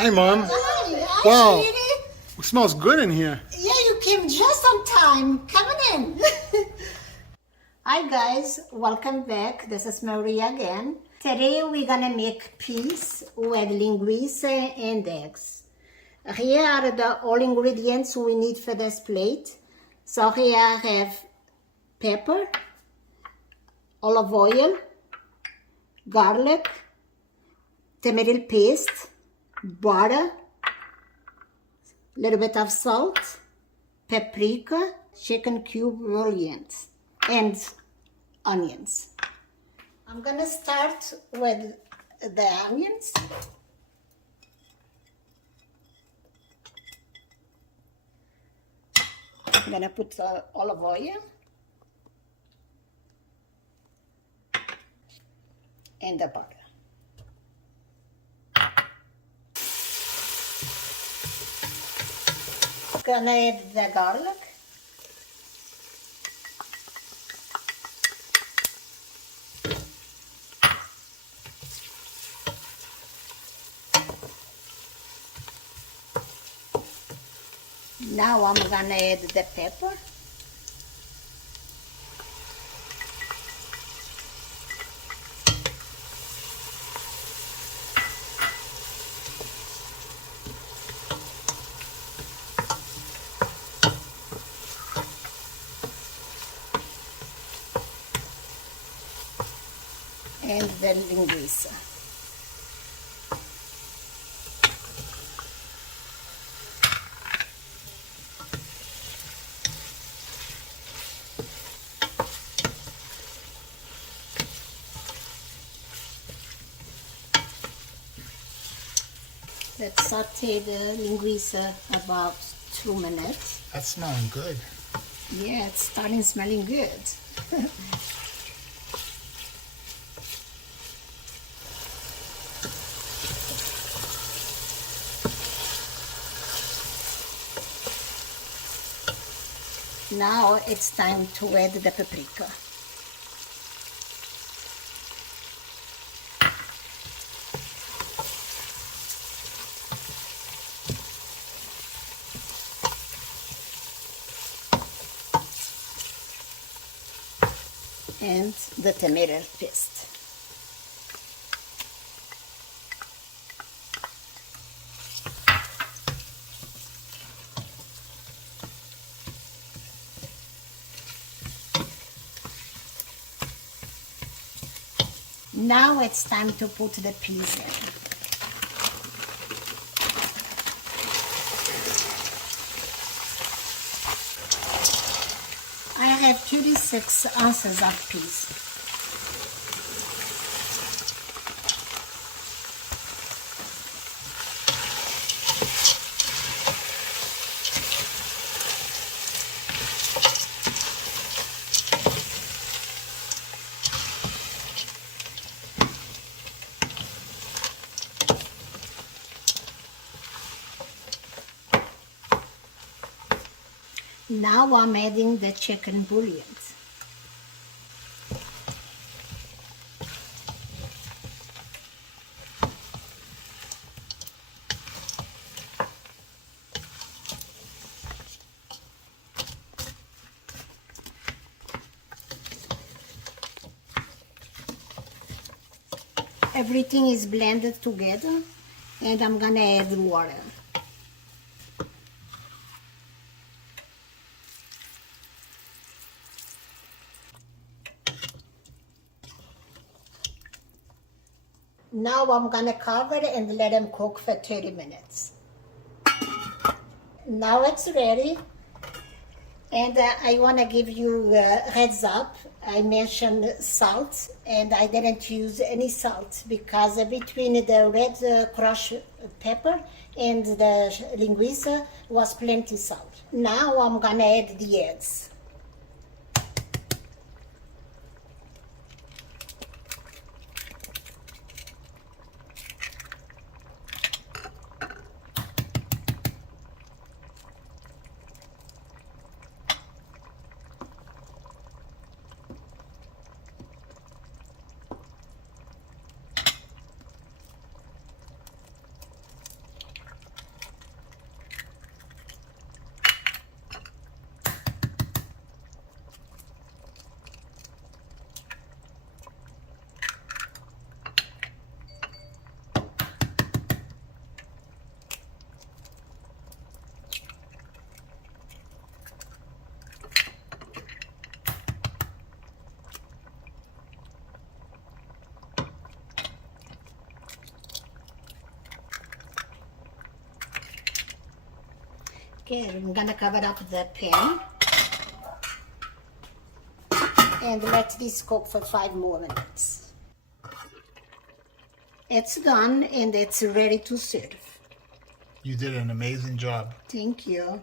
Hi, Mom. Hi, Wow. sweetie. It smells good in here. Yeah, you came just on time. Coming in. Hi guys, welcome back. This is Maria again. Today we're gonna make peas with linguica and eggs. Here are all ingredients we need for this plate. So here I have pepper, olive oil, garlic, tomato paste, butter, little bit of salt, paprika, chicken cube bouillons, and onions. I'm gonna start with the onions. I'm gonna put olive oil and the butter. Gonna add the garlic. Now I'm gonna add the pepper. And the linguica. Let's saute the linguica about 2 minutes. That's smelling good. Yeah, it's starting smelling good. Now it's time to add the paprika. And the tomato paste. Now it's time to put the peas in. I have 36 ounces of peas. Now I'm adding the chicken bouillons. Everything is blended together and I'm gonna add water. Now I'm gonna cover it and let them cook for 30 minutes. Now it's ready. And I wanna give you a heads up. I mentioned salt and I didn't use any salt because between the red crushed pepper and the linguica was plenty salt. Now I'm gonna add the eggs. Okay, I'm gonna cover up the pan and let this cook for 5 more minutes. It's done and it's ready to serve. You did an amazing job. Thank you.